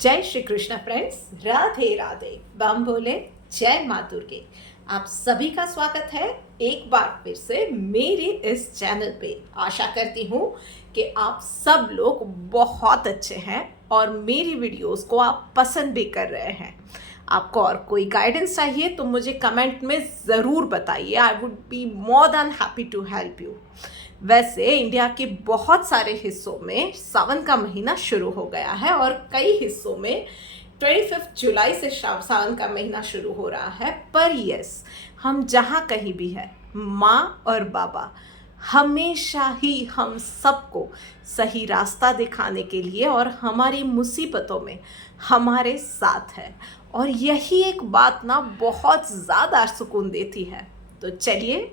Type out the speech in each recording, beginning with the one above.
जय श्री कृष्ण फ्रेंड्स, राधे राधे, बम बोले, जय माँ दुर्गे। आप सभी का स्वागत है एक बार फिर से मेरे इस चैनल पे। आशा करती हूँ कि आप सब लोग बहुत अच्छे हैं और मेरी वीडियोस को आप पसंद भी कर रहे हैं। आपको और कोई गाइडेंस चाहिए तो मुझे कमेंट में ज़रूर बताइए। I would be more than happy to help you. वैसे इंडिया के बहुत सारे हिस्सों में सावन का महीना शुरू हो गया है और कई हिस्सों में 25 जुलाई से सावन का महीना शुरू हो रहा है। पर यस, हम जहाँ कहीं भी है, माँ और बाबा हमेशा ही हम सबको सही रास्ता दिखाने के लिए और हमारी मुसीबतों में हमारे साथ है। और यही एक बात ना बहुत ज़्यादा सुकून देती है। तो चलिए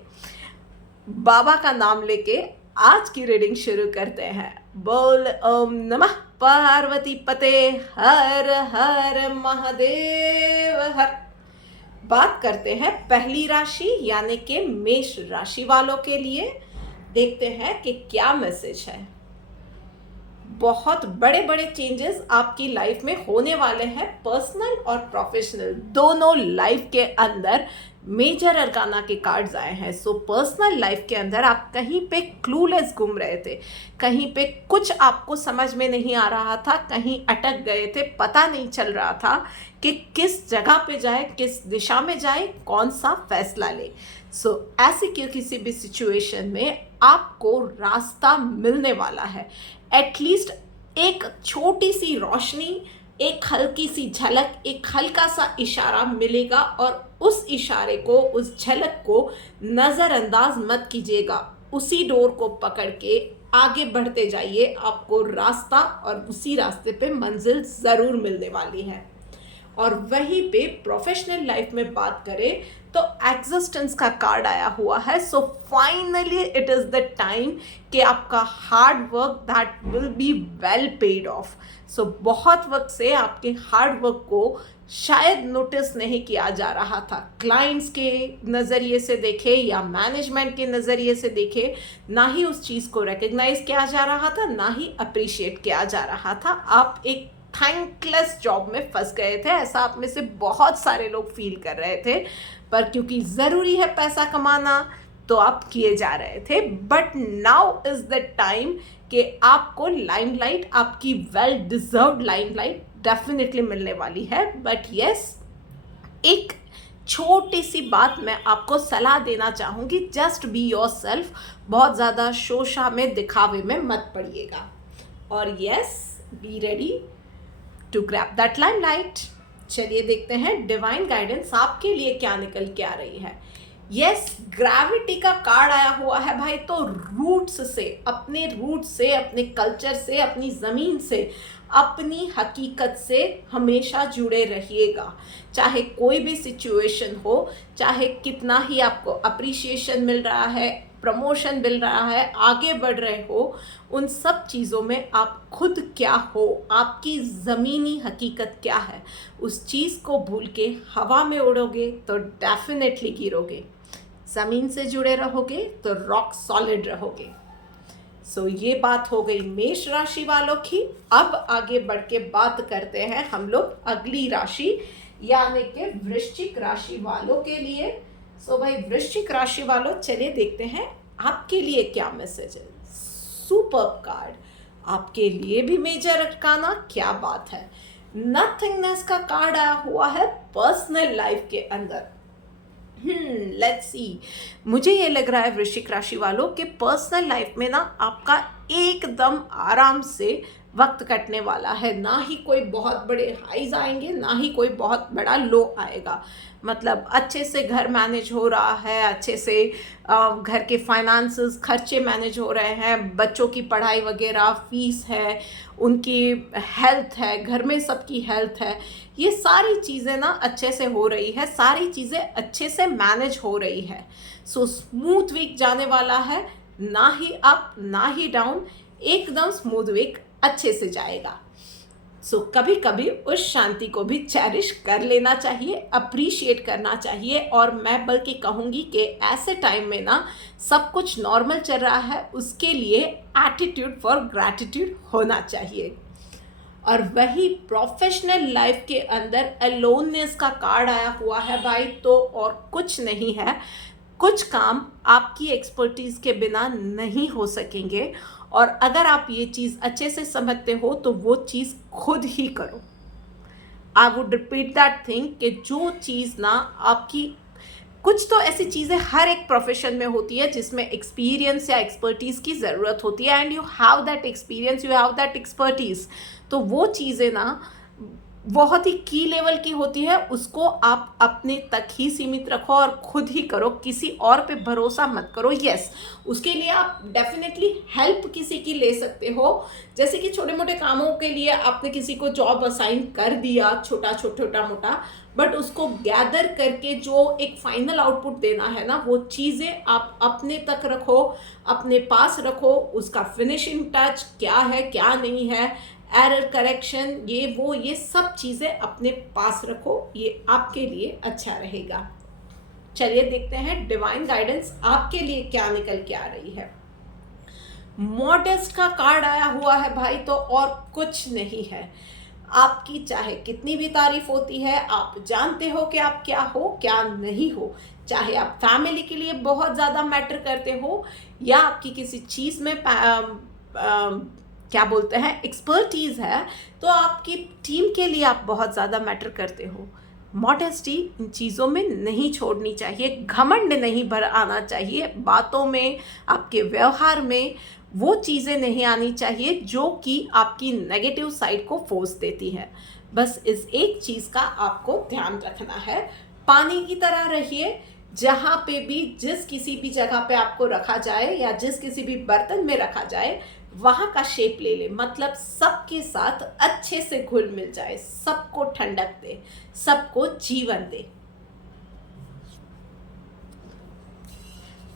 बाबा का नाम लेके आज की रीडिंग शुरू करते हैं। बोल ओम नमः पार्वती पते हर हर महादेव हर। बात करते हैं पहली राशि यानी कि मेष राशि वालों के लिए। देखते हैं कि क्या मैसेज है। बहुत बड़े बड़े चेंजेस आपकी लाइफ में होने वाले हैं, पर्सनल और प्रोफेशनल दोनों लाइफ के अंदर। मेजर अरकाना के कार्ड्स आए हैं। सो पर्सनल लाइफ के अंदर आप कहीं पे क्लूलेस घूम रहे थे, कहीं पे कुछ आपको समझ में नहीं आ रहा था, कहीं अटक गए थे, पता नहीं चल रहा था कि किस जगह पे जाए, किस दिशा में जाए, कौन सा फैसला ले। सो ऐसी किसी भी सिचुएशन में आपको रास्ता मिलने वाला है। एटलीस्ट एक छोटी सी रोशनी, एक हल्की सी झलक, एक हल्का सा इशारा मिलेगा और उस इशारे को, उस झलक को नज़रअंदाज मत कीजिएगा। उसी डोर को पकड़ के आगे बढ़ते जाइए, आपको रास्ता और उसी रास्ते पे मंजिल ज़रूर मिलने वाली है। और वहीं पे प्रोफेशनल लाइफ में बात करें तो एग्जिस्टेंस का कार्ड आया हुआ है। So finally it is the time कि आपका hard work that will be well paid off. So बहुत वक्त से आपके हार्ड वर्क को शायद नोटिस नहीं किया जा रहा था। क्लाइंट्स के नज़रिए से देखे या मैनेजमेंट के नज़रिए से देखे, ना ही उस चीज़ को रिकग्नाइज किया जा रहा था, ना ही अप्रिशिएट किया जा रहा था। आप एक थैंकलेस जॉब में फंस गए थे, ऐसा आप में से बहुत सारे लोग फील कर रहे थे। पर क्योंकि ज़रूरी है पैसा कमाना तो आप किए जा रहे थे। But now is the time कि आपको लाइमलाइट, आपकी वेल डिजर्व्ड लाइमलाइट डेफिनेटली मिलने वाली है। बट यस, एक छोटी सी बात मैं आपको सलाह देना चाहूँगी, जस्ट बी योर सेल्फ। बहुत ज़्यादा शोशा में, दिखावे में मत पड़िएगा। और yes, be ready to grab that limelight. चलिए देखते हैं डिवाइन गाइडेंस आपके लिए क्या निकल के आ रही है। यस, ग्रेविटी का कार्ड आया हुआ है भाई। तो रूट्स से, अपने रूट्स से, अपने कल्चर से, अपनी ज़मीन से, अपनी हकीकत से हमेशा जुड़े रहिएगा। चाहे कोई भी सिचुएशन हो, चाहे कितना ही आपको अप्रिसिएशन मिल रहा है, प्रमोशन मिल रहा है, आगे बढ़ रहे हो, उन सब चीज़ों में आप खुद क्या हो, आपकी ज़मीनी हकीकत क्या है, उस चीज़ को भूल के हवा में उड़ोगे तो डेफिनेटली गिरोगे। ज़मीन से जुड़े रहोगे तो रॉक सॉलिड रहोगे। सो ये बात हो गई मेष राशि वालों की। अब आगे बढ़ के बात करते हैं हम लोग अगली राशि यानी कि वृश्चिक राशि वालों के लिए। सो भाई वृश्चिक राशि वालों, चलिए देखते हैं आपके लिए क्या मैसेज है। सुपर्ब कार्ड आपके लिए भी मेजर अरकाना, क्या बात है। नथिंगनेस का कार्ड आया हुआ है पर्सनल लाइफ के अंदर। लेट्स सी, मुझे ये लग रहा है वृश्चिक राशि वालों के पर्सनल लाइफ में ना आपका एकदम आराम से वक्त कटने वाला है। ना ही कोई बहुत बड़े हाइज आएंगे, ना ही कोई बहुत बड़ा लो आएगा। मतलब अच्छे से घर मैनेज हो रहा है, अच्छे से घर के फाइनेंसेस, खर्चे मैनेज हो रहे हैं, बच्चों की पढ़ाई वगैरह, फीस है, उनकी हेल्थ है, घर में सबकी हेल्थ है, ये सारी चीज़ें ना अच्छे से हो रही है, सारी चीज़ें अच्छे से मैनेज हो रही है। सो स्मूथ वीक जाने वाला है, ना ही अप ना ही डाउन, एकदम स्मूथ वीक अच्छे से जाएगा। सो कभी कभी उस शांति को भी चेरिश कर लेना चाहिए, अप्रिशिएट करना चाहिए। और मैं बल्कि कहूँगी कि ऐसे टाइम में ना सब कुछ नॉर्मल चल रहा है, उसके लिए एटीट्यूड फॉर ग्रैटिट्यूड होना चाहिए। और वही प्रोफेशनल लाइफ के अंदर अलोननेस का कार्ड आया हुआ है भाई, तो और कुछ नहीं है। कुछ काम आपकी एक्सपर्टीज़ के बिना नहीं हो सकेंगे, और अगर आप ये चीज़ अच्छे से समझते हो तो वो चीज़ खुद ही करो। I would repeat that thing कि जो चीज़ ना आपकी, कुछ तो ऐसी चीज़ें हर एक प्रोफेशन में होती है जिसमें एक्सपीरियंस या एक्सपर्टीज़ की ज़रूरत होती है, and you have that experience, you have that expertise. तो वो चीज़ें ना बहुत ही की लेवल की होती है, उसको आप अपने तक ही सीमित रखो और खुद ही करो, किसी और पे भरोसा मत करो। यस, उसके लिए आप डेफिनेटली हेल्प किसी की ले सकते हो, जैसे कि छोटे मोटे कामों के लिए आपने किसी को जॉब असाइन कर दिया, छोटा मोटा, बट उसको गैदर करके जो एक फाइनल आउटपुट देना है ना, वो चीज़ें आप अपने तक रखो, अपने पास रखो। उसका फिनिशिंग टच क्या है क्या नहीं है, एरर करेक्शन, ये सब चीज़ें अपने पास रखो, ये आपके लिए अच्छा रहेगा। चलिए देखते हैं डिवाइन गाइडेंस आपके लिए क्या निकल के आ रही है। मॉडेस्ट का कार्ड आया हुआ है भाई, तो और कुछ नहीं है। आपकी चाहे कितनी भी तारीफ होती है, आप जानते हो कि आप क्या हो क्या नहीं हो। चाहे आप फैमिली के लिए बहुत ज़्यादा मैटर करते हो, या आपकी किसी चीज़ में क्या बोलते हैं एक्सपर्टीज़ है, तो आपकी टीम के लिए आप बहुत ज़्यादा मैटर करते हो। मॉडेस्टी इन चीज़ों में नहीं छोड़नी चाहिए, घमंड नहीं भर आना चाहिए बातों में, आपके व्यवहार में वो चीज़ें नहीं आनी चाहिए जो कि आपकी नेगेटिव साइड को फोर्स देती है। बस इस एक चीज़ का आपको ध्यान रखना है। पानी की तरह रहिए, जहाँ पे भी जिस किसी भी जगह पे आपको रखा जाए या जिस किसी भी बर्तन में रखा जाए, वहाँ का शेप ले ले, मतलब सबके साथ अच्छे से घुल मिल जाए, सबको ठंडक दे, सबको जीवन दे।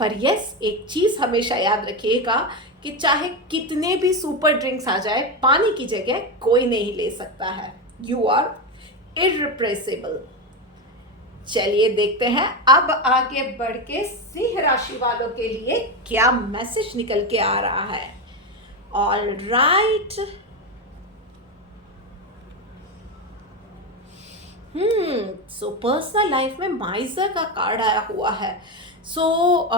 पर यस, एक चीज हमेशा याद रखिएगा कि चाहे कितने भी सुपर ड्रिंक्स आ जाए, पानी की जगह कोई नहीं ले सकता है। You are irreplaceable. चलिए देखते हैं अब आगे बढ़ के सिंह राशि वालों के लिए क्या मैसेज निकल के आ रहा है। All right, so personal life में माइजर का कार्ड आया हुआ है। सो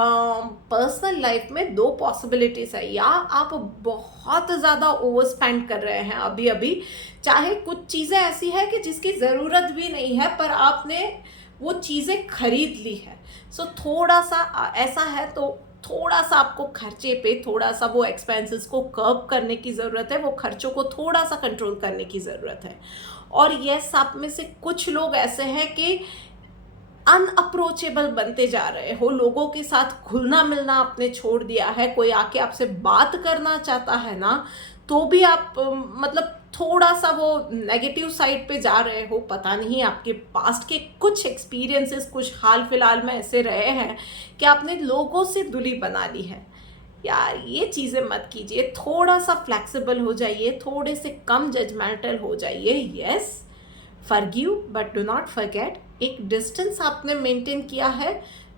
पर्सनल लाइफ में दो पॉसिबिलिटीज है, या आप बहुत ज़्यादा ओवर स्पेंड कर रहे हैं अभी अभी, चाहे कुछ चीज़ें ऐसी है कि जिसकी ज़रूरत भी नहीं है पर आपने वो चीज़ें खरीद ली है। सो थोड़ा सा ऐसा है, तो थोड़ा सा आपको खर्चे पे थोड़ा सा वो एक्सपेंसेस को कर्ब करने की ज़रूरत है, वो खर्चों को थोड़ा सा कंट्रोल करने की ज़रूरत है। और यस, आप में से कुछ लोग ऐसे हैं कि अनअप्रोचेबल बनते जा रहे हो, लोगों के साथ घुलना मिलना आपने छोड़ दिया है। कोई आके आपसे बात करना चाहता है ना, तो भी आप मतलब थोड़ा सा वो नेगेटिव साइड पे जा रहे हो। पता नहीं आपके पास्ट के कुछ एक्सपीरियंसेस कुछ हाल फिलहाल में ऐसे रहे हैं कि आपने लोगों से दूरी बना ली है। यार ये चीज़ें मत कीजिए, थोड़ा सा फ्लेक्सिबल हो जाइए, थोड़े से कम जजमेंटल हो जाइए। Yes, forgive but do not forget. एक डिस्टेंस आपने मेंटेन किया है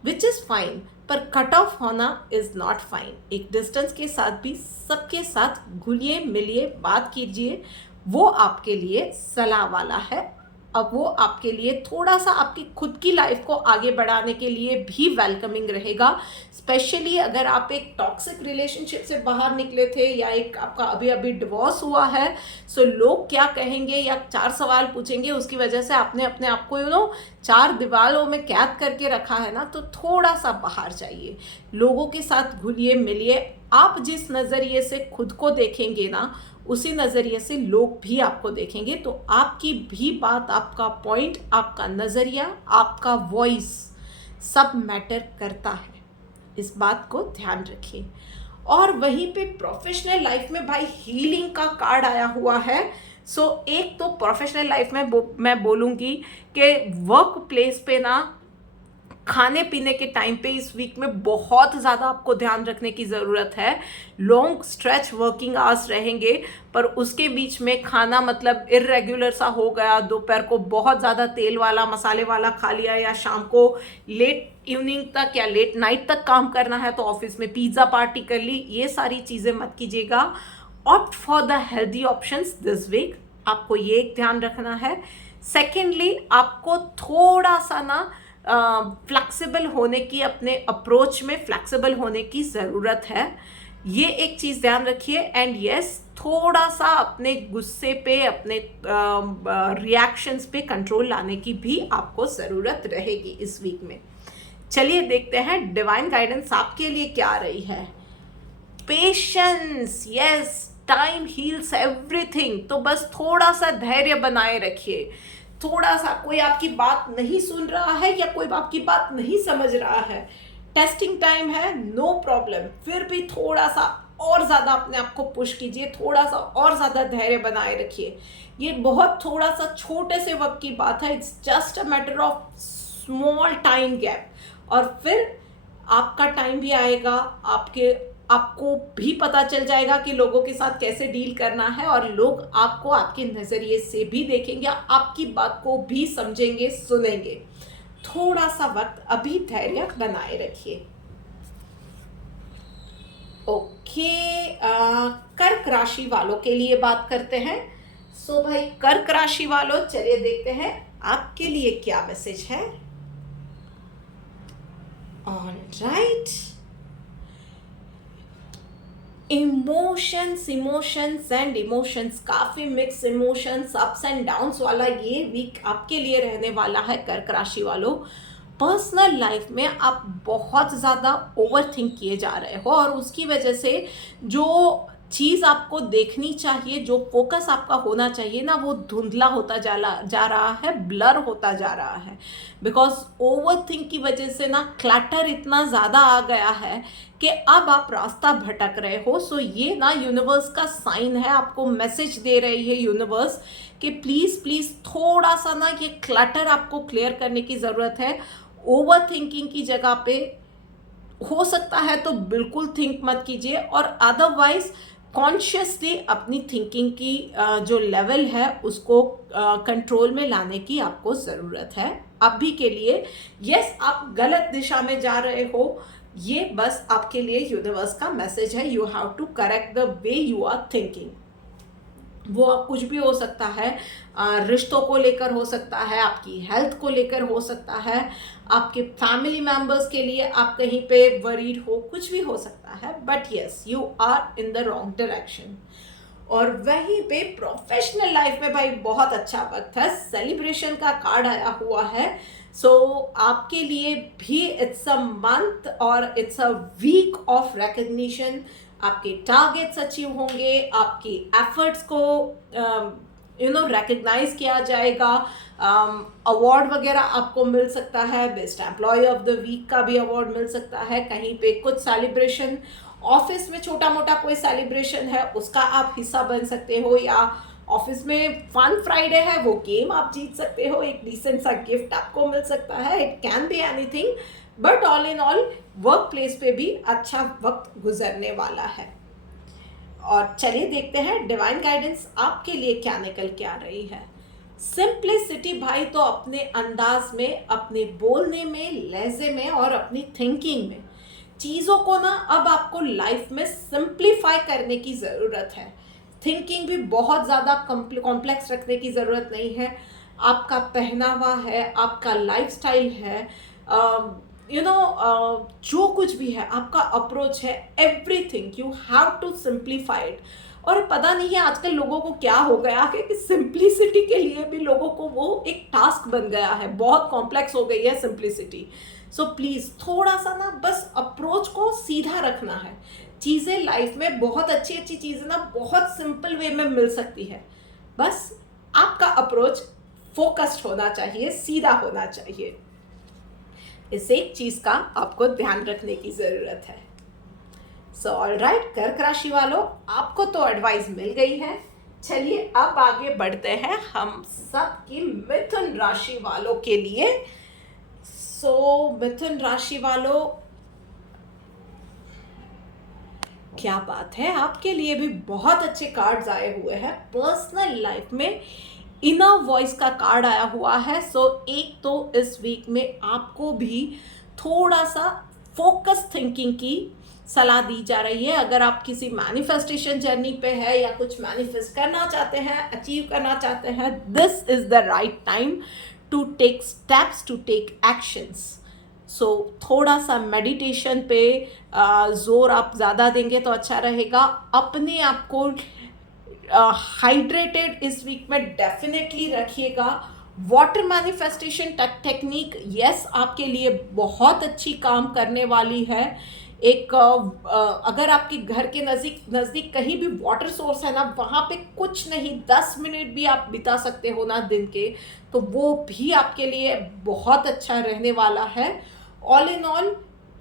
विच इज़ फाइन, पर कट ऑफ होना इज़ नॉट फाइन। एक डिस्टेंस के साथ भी सबके साथ घुलिए मिलिए, बात कीजिए, वो आपके लिए सलाह वाला है। अब वो आपके लिए थोड़ा सा आपकी खुद की लाइफ को आगे बढ़ाने के लिए भी वेलकमिंग रहेगा। स्पेशली अगर आप एक टॉक्सिक रिलेशनशिप से बाहर निकले थे, या एक आपका अभी अभी डिवोर्स हुआ है, सो लोग क्या कहेंगे या 4 सवाल पूछेंगे, उसकी वजह से आपने अपने आप को 4 दीवारों में कैद करके रखा है ना, तो थोड़ा सा बाहर जाइए, लोगों के साथ घुलिए मिलिए। आप जिस नज़रिए से खुद को देखेंगे ना, उसी नज़रिए से लोग भी आपको देखेंगे। तो आपकी भी बात, आपका पॉइंट, आपका नज़रिया, आपका वॉइस सब मैटर करता है। इस बात को ध्यान रखिए। और वहीं पे प्रोफेशनल लाइफ में भाई हीलिंग का कार्ड आया हुआ है। सो एक तो प्रोफेशनल लाइफ में मैं बोलूँगी कि वर्क प्लेस पे ना, खाने पीने के टाइम पे इस वीक में बहुत ज़्यादा आपको ध्यान रखने की ज़रूरत है। लॉन्ग स्ट्रेच वर्किंग आवर्स रहेंगे, पर उसके बीच में खाना मतलब इर्रेगुलर सा हो गया, दोपहर को बहुत ज़्यादा तेल वाला मसाले वाला खा लिया, या शाम को लेट इवनिंग तक या लेट नाइट तक काम करना है तो ऑफिस में पिज़्ज़ा पार्टी कर ली। ये सारी चीज़ें मत कीजिएगा। Opt for the healthy options this week. आपको ये एक ध्यान रखना है। सेकेंडली, आपको थोड़ा सा ना फ्लेक्सिबल होने की, अपने अप्रोच में फ्लेक्सिबल होने की ज़रूरत है। ये एक चीज़ ध्यान रखिए। एंड यस, थोड़ा सा अपने गुस्से पे, अपने रिएक्शंस पे कंट्रोल लाने की भी आपको ज़रूरत रहेगी इस वीक में। चलिए देखते हैं डिवाइन गाइडेंस आपके लिए क्या रही है। Patience, yes, time heals everything. तो बस थोड़ा सा धैर्य बनाए रखिए। थोड़ा सा, कोई आपकी बात नहीं सुन रहा है या कोई आपकी बात नहीं समझ रहा है, टेस्टिंग टाइम है, नो प्रॉब्लम, फिर भी थोड़ा सा और ज़्यादा अपने आप को पुश कीजिए, थोड़ा सा और ज़्यादा धैर्य बनाए रखिए। ये बहुत थोड़ा सा छोटे से वक्त की बात है, it's just a matter of small time gap, और फिर आपका टाइम भी आएगा, आपको भी पता चल जाएगा कि लोगों के साथ कैसे डील करना है, और लोग आपको आपके नज़रिए से भी देखेंगे, आपकी बात को भी समझेंगे, सुनेंगे। थोड़ा सा वक्त, अभी धैर्य बनाए रखिए। ओके, कर्क राशि वालों के लिए बात करते हैं। सो भाई कर्क राशि वालों, चलिए देखते हैं आपके लिए क्या मैसेज है। ऑलराइट, इमोशंस एंड इमोशंस, काफ़ी mix emotions, ups and downs वाला ये वीक आपके लिए रहने वाला है कर्क राशि वालों। पर्सनल लाइफ में आप बहुत ज़्यादा ओवर थिंक किए जा रहे हो, और उसकी वजह से जो चीज़ आपको देखनी चाहिए, जो फोकस आपका होना चाहिए ना, वो धुंधला होता जा रहा है, ब्लर होता जा रहा है। बिकॉज ओवर थिंक की वजह से ना क्लटर इतना ज़्यादा आ गया है कि अब आप रास्ता भटक रहे हो। सो ये ना यूनिवर्स का साइन है, आपको मैसेज दे रही है यूनिवर्स कि प्लीज़ प्लीज़ थोड़ा सा ना ये क्लटर आपको क्लियर करने की ज़रूरत है। ओवर थिंकिंग की जगह पे हो सकता है तो बिल्कुल थिंक मत कीजिए, और अदरवाइज कॉन्शियसली अपनी थिंकिंग की जो लेवल है उसको कंट्रोल में लाने की आपको ज़रूरत है अभी के लिए। यस, आप गलत दिशा में जा रहे हो, ये बस आपके लिए यूनिवर्स का मैसेज है। You have to correct the way you are thinking. वो कुछ भी हो सकता है, रिश्तों को लेकर हो सकता है, आपकी हेल्थ को लेकर हो सकता है, आपके फैमिली मेंबर्स के लिए आप कहीं पे वरीड हो, कुछ भी हो सकता है, but yes, you are in the wrong direction. और वहीं पे प्रोफेशनल लाइफ में भाई बहुत अच्छा वक्त है, सेलिब्रेशन का कार्ड आया हुआ है। सो आपके लिए भी इट्स अ मंथ और it's a week of recognition. आपके टारगेट्स अचीव होंगे, आपकी एफर्ट्स को रिकग्नाइज किया जाएगा, अवार्ड वगैरह आपको मिल सकता है, best employee of the week का भी अवार्ड मिल सकता है, कहीं पे कुछ सेलिब्रेशन, ऑफिस में छोटा मोटा कोई सेलिब्रेशन है उसका आप हिस्सा बन सकते हो, या ऑफिस में फन फ्राइडे है वो गेम आप जीत सकते हो, एक डिसेंट सा गिफ्ट आपको मिल सकता है, it can be anything, but all in all work place पे भी अच्छा वक्त गुजरने वाला है। और चलिए देखते हैं डिवाइन गाइडेंस आपके लिए क्या निकल के आ रही है। सिंप्लिसिटी भाई, तो अपने अंदाज में, अपने बोलने में, लहजे में और अपनी थिंकिंग में चीज़ों को ना अब आपको लाइफ में सिंप्लीफाई करने की ज़रूरत है। थिंकिंग भी बहुत ज़्यादा कॉम्प्लेक्स रखने की ज़रूरत नहीं है। आपका पहनावा है, आपका लाइफस्टाइल है, जो कुछ भी है, आपका अप्रोच है, everything you have to simplify it. और पता नहीं है आजकल लोगों को क्या हो गया है कि सिंप्लिसिटी के लिए भी लोगों को वो एक टास्क बन गया है, बहुत कॉम्प्लेक्स हो गई है सिंप्लिसिटी। सो प्लीज़ थोड़ा सा ना बस अप्रोच को सीधा रखना है। चीज़ें लाइफ में बहुत अच्छी अच्छी चीज़ें ना बहुत सिंपल वे में मिल सकती है, बस आपका अप्रोच फोकस्ड होना चाहिए, सीधा होना चाहिए। इस एक चीज़ का आपको ध्यान रखने की ज़रूरत है। सो ऑलराइट कर्क राशि वालों, आपको तो एडवाइस मिल गई है। चलिए अब आगे बढ़ते हैं हम सब की मिथुन राशि वालों के लिए। सो मिथुन राशि वालों, क्या बात है, आपके लिए भी बहुत अच्छे कार्ड्स आए हुए हैं। पर्सनल लाइफ में इनर वॉइस का कार्ड आया हुआ है। सो एक तो इस वीक में आपको भी थोड़ा सा फोकस थिंकिंग की सलाह दी जा रही है। अगर आप किसी मैनिफेस्टेशन जर्नी पे है या कुछ मैनिफेस्ट करना चाहते हैं, अचीव करना चाहते हैं, this is the right time to take steps, to take actions. So थोड़ा सा मेडिटेशन पे जोर आप ज़्यादा देंगे तो अच्छा रहेगा। अपने आप को हाइड्रेटेड इस वीक में डेफिनेटली रखिएगा। वाटर मैनिफेस्टेशन टेक्निक यस आपके लिए बहुत अच्छी काम करने वाली है। एक अगर आपके घर के नज़दीक कहीं भी वाटर सोर्स है ना, वहाँ पे कुछ नहीं 10 मिनट भी आप बिता सकते हो ना दिन के, तो वो भी आपके लिए बहुत अच्छा रहने वाला है। ऑल इन ऑल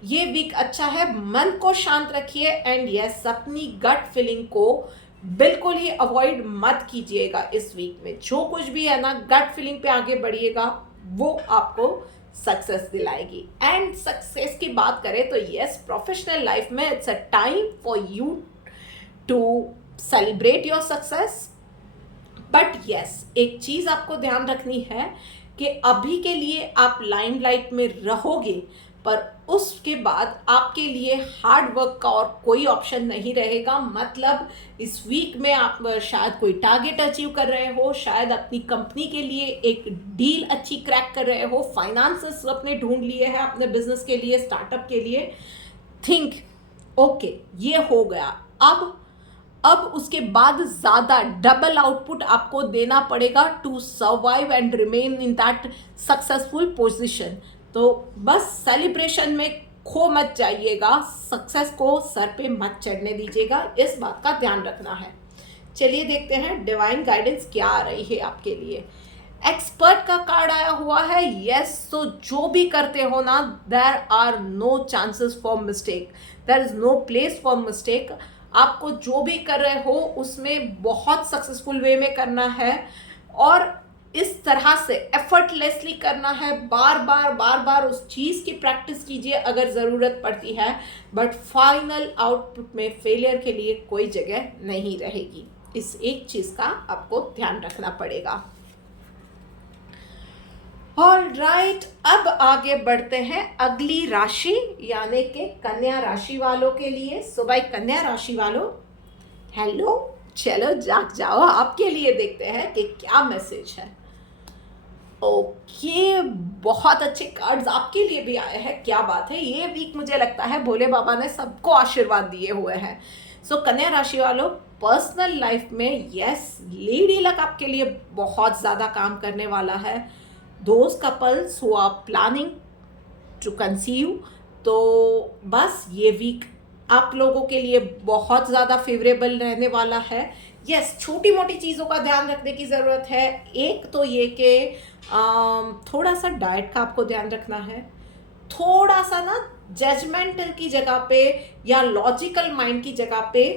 ये वीक अच्छा है। मन को शांत रखिए एंड यस अपनी गट फीलिंग को बिल्कुल ही अवॉइड मत कीजिएगा इस वीक में। जो कुछ भी है ना, गट फीलिंग पे आगे बढ़िएगा, वो आपको सक्सेस दिलाएगी। एंड सक्सेस की बात करें तो यस, प्रोफेशनल लाइफ में it's a time for you to celebrate your success. But yes, एक चीज़ आपको ध्यान रखनी है कि अभी के लिए आप लाइमलाइट में रहोगे, पर उसके बाद आपके लिए हार्ड वर्क का और कोई ऑप्शन नहीं रहेगा। मतलब इस वीक में आप शायद कोई टारगेट अचीव कर रहे हो, शायद अपनी कंपनी के लिए एक डील अच्छी क्रैक कर रहे हो, फाइनेंसेस अपने ढूंढ लिए हैं अपने बिजनेस के लिए, स्टार्टअप के लिए। थिंक ओके ये हो गया, अब उसके बाद ज़्यादा डबल आउटपुट आपको देना पड़ेगा to survive and remain in that successful position. तो बस सेलिब्रेशन में खो मत जाइएगा, सक्सेस को सर पे मत चढ़ने दीजिएगा, इस बात का ध्यान रखना है। चलिए देखते हैं डिवाइन गाइडेंस क्या आ रही है आपके लिए। एक्सपर्ट का कार्ड आया हुआ है। यस, तो जो भी करते हो ना, there are no chances for mistake, there is no place for mistake. आपको जो भी कर रहे हो उसमें बहुत सक्सेसफुल वे में करना है और इस तरह से एफर्टलेसली करना है। बार बार उस चीज़ की प्रैक्टिस कीजिए अगर ज़रूरत पड़ती है, बट फाइनल आउटपुट में फेलियर के लिए कोई जगह नहीं रहेगी। इस एक चीज़ का आपको ध्यान रखना पड़ेगा। ऑल राइट, अब आगे बढ़ते हैं अगली राशि यानी कि कन्या राशि वालों के लिए। सो भाई कन्या राशि वालों, हेलो, चलो जाग जाओ, आपके लिए देखते हैं कि क्या मैसेज है। ओके, बहुत अच्छे कार्ड्स आपके लिए भी आए हैं, क्या बात है। ये वीक मुझे लगता है भोले बाबा ने सबको आशीर्वाद दिए हुए हैं। सो कन्या राशि वालों, पर्सनल लाइफ में यस, लेडी लक आपके लिए बहुत ज़्यादा काम करने वाला है। Those couples who are planning to conceive, तो बस ये वीक आप लोगों के लिए बहुत ज़्यादा फेवरेबल रहने वाला है। यस, छोटी मोटी चीज़ों का ध्यान रखने की ज़रूरत है। एक तो ये कि थोड़ा सा डाइट का आपको ध्यान रखना है। थोड़ा सा ना जजमेंटल की जगह पे या लॉजिकल माइंड की जगह पे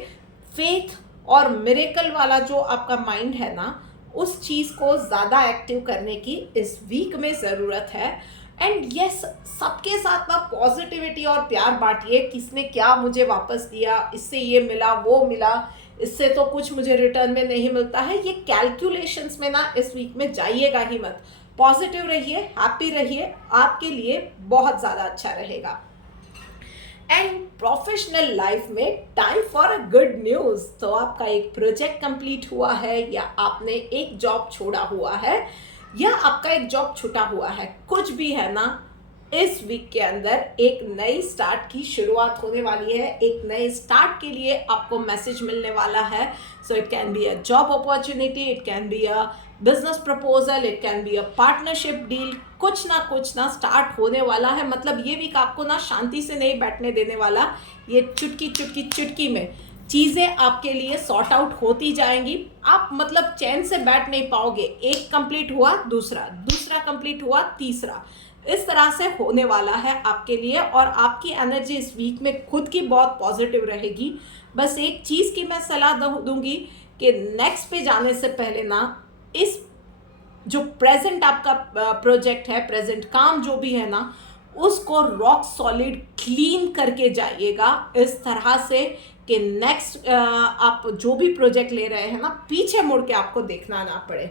फेथ और मिरेकल वाला जो आपका माइंड है ना, उस चीज़ को ज़्यादा एक्टिव करने की इस वीक में ज़रूरत है। एंड यस, सबके साथ ना पॉजिटिविटी और प्यार बांटिए। किसने क्या मुझे वापस दिया, इससे ये मिला वो मिला, इससे तो कुछ मुझे रिटर्न में नहीं मिलता है, ये कैलकुलेशंस में ना इस वीक में जाइएगा ही मत। पॉजिटिव रहिए, हैप्पी रहिए, आपके लिए बहुत ज़्यादा अच्छा रहेगा। एंड प्रोफेशनल लाइफ में time for a good news. तो आपका एक प्रोजेक्ट कंप्लीट हुआ है, या आपने एक जॉब छोड़ा हुआ है, या आपका एक जॉब छूटा हुआ है, कुछ भी है ना, इस वीक के अंदर एक नई स्टार्ट की शुरुआत होने वाली है। एक नए स्टार्ट के लिए आपको मैसेज मिलने वाला है। So it can be a job opportunity, it can be a business proposal, it can be a partnership deal, कुछ ना स्टार्ट होने वाला है। मतलब ये वीक आपको ना शांति से नहीं बैठने देने वाला। ये चुटकी में चीज़ें आपके लिए सॉर्ट आउट होती जाएंगी। आप मतलब चैन से बैठ नहीं पाओगे। एक कंप्लीट हुआ दूसरा कंप्लीट हुआ तीसरा, इस तरह से होने वाला है आपके लिए। और आपकी एनर्जी इस वीक में खुद की बहुत पॉजिटिव रहेगी। बस एक चीज़ की मैं सलाह दूंगी कि नेक्स्ट पे जाने से पहले ना, इस जो प्रेजेंट आपका प्रोजेक्ट है, प्रेजेंट काम जो भी है ना, उसको रॉक सॉलिड क्लीन करके जाइएगा, इस तरह से कि नेक्स्ट आप जो भी प्रोजेक्ट ले रहे हैं ना, पीछे मुड़ के आपको देखना ना पड़े।